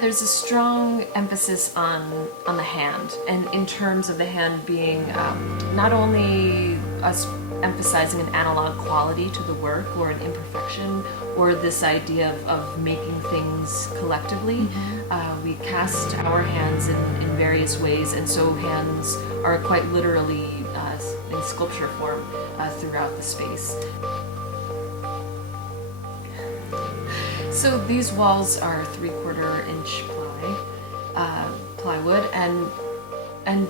There's a strong emphasis on the hand, and in terms of the hand being not only us emphasizing an analog quality to the work or an imperfection or this idea of making things collectively. We cast our hands in various ways, and so hands are quite literally in sculpture form throughout the space. So these walls are 3/4 inch plywood, and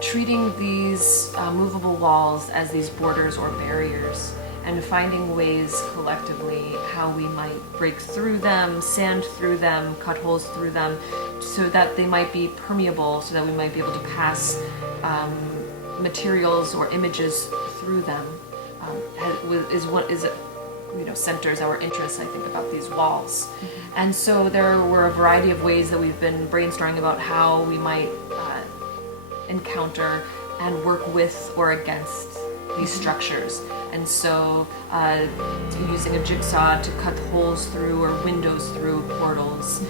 treating these movable walls as these borders or barriers, and finding ways collectively how we might break through them, sand through them, cut holes through them, so that they might be permeable, so that we might be able to pass materials or images through them, centers our interest, I think, about these walls. And so there were a variety of ways that we've been brainstorming about how we might encounter and work with or against these structures. And so using a jigsaw to cut holes through or windows through portals,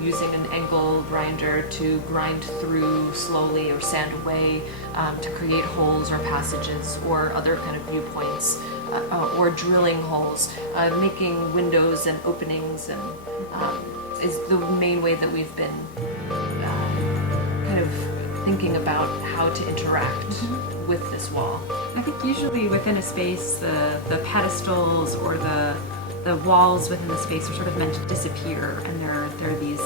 using an angle grinder to grind through slowly or sand away to create holes or passages or other kind of viewpoints, or drilling holes, making windows and openings, and is the main way that we've been kind of thinking about how to interact with this wall. I think usually within a space, the pedestals or the walls within the space are sort of meant to disappear, and they're these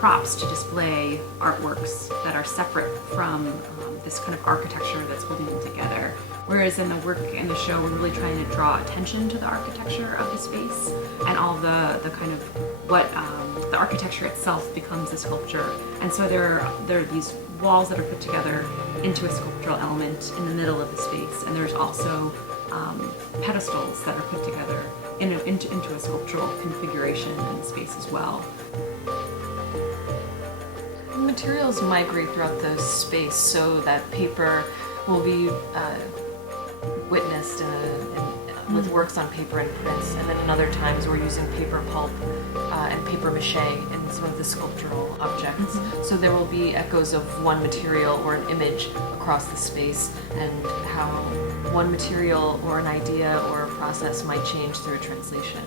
props to display artworks that are separate from this kind of architecture that's holding them together. Whereas in the work in the show, we're really trying to draw attention to the architecture of the space and all the kind of what the architecture itself becomes the sculpture. And so there are these walls that are put together into a sculptural element in the middle of the space, and there's also pedestals that are put together into a sculptural configuration in the space as well. Materials migrate throughout the space so that paper will be witnessed with works on paper and prints, and then in other times we're using paper pulp and paper mache in some of the sculptural objects. So there will be echoes of one material or an image across the space, and how one material or an idea or a process might change through a translation.